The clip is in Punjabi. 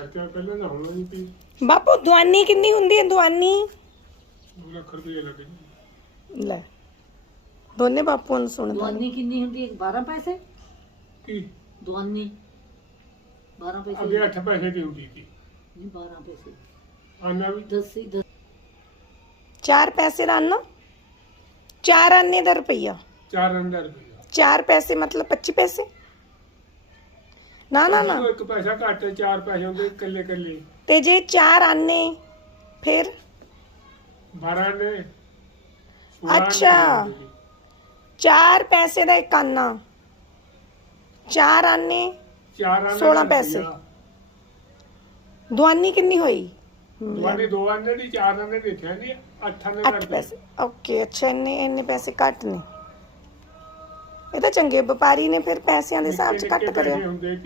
ਖਰਚਾ ਪਹਿਲਾਂ ਤਾਂ ਹੋਣਾ ਨਹੀਂ ਪਈ ਬਾਪੂ ਦਵਾਨੀ ਕਿੰਨੀ ਹੁੰਦੀ ਹੈ ਦਵਾਨੀ? 2 ਲੱਖ ਰੁਪਏ ਲੱਗ ਲੈ ਦੋਨੇ ਬਾਪੂ ਨੂੰ ਸੁਣਦਾ ਦੁਆਨੀ ਕਿੰਨੀ ਹੁੰਦੀ ਹੈ? 12 ਪੈਸੇ? ਕੀ? ਦੁਆਨੀ 12 ਪੈਸੇ। ਅੱਗੇ 8 ਪੈਸੇ ਦੀ ਹੁੰਦੀ ਸੀ। ਨਹੀਂ 12 ਪੈਸੇ। ਆਨਾ ਵੀ। ਦਸੀ ਦਸ। ਚਾਰ ਪੈਸੇ ਦਾ ਅੰਨ ਚਾਰ ਆਨੇ ਦਾ ਰੁਪਈਆ। 4 ਅੰਦਰ ਰੁਪਏ ਚਾਰ ਪੈਸੇ ਮਤਲਬ 25 ਪੈਸੇ? ਨਾ ਨਾ ਨਾ। ਇੱਕ ਪੈਸਾ ਘੱਟ 4 ਪੈਸੇ ਹੁੰਦੇ ਇਕੱਲੇ ਇਕੱਲੇ। ਤੇ ਜੇ ਚਾਰ ਆਨੇ ਫਿਰ? 12 ਨੇ ਅੱਛਾ। ਚਾਰ ਪੈਸੇ ਦਾ ਇੱਕ ਆਨਾ। ਚਾਰ ਆਨੇ 4 ਆਨੇ 16 ਪੈਸੇ। ਦਵਾਨੀ ਕਿੰਨੀ ਹੋਈ? ਦੁਆਨੇ ਦੋ ਆਨੇ ਦੀ 4 ਆਨੇ ਦੇਖਿਆ ਨਹੀਂ 8 ਆਨੇ 8 ਪੈਸੇ। ਓਕੇ ਅੱਛਾ ਇੰਨੇ ਇੰਨੇ ਪੈਸੇ ਘੱਟ ਨੇ। ਇਹ ਤਾਂ ਚੰਗੇ ਵਪਾਰੀ ਨੇ ਫਿਰ ਪੈਸਿਆਂ ਦੇ ਹਿਸਾਬ 'ਚ ਘੱਟ ਕਰਿਆ। ਹੁੰਦੇ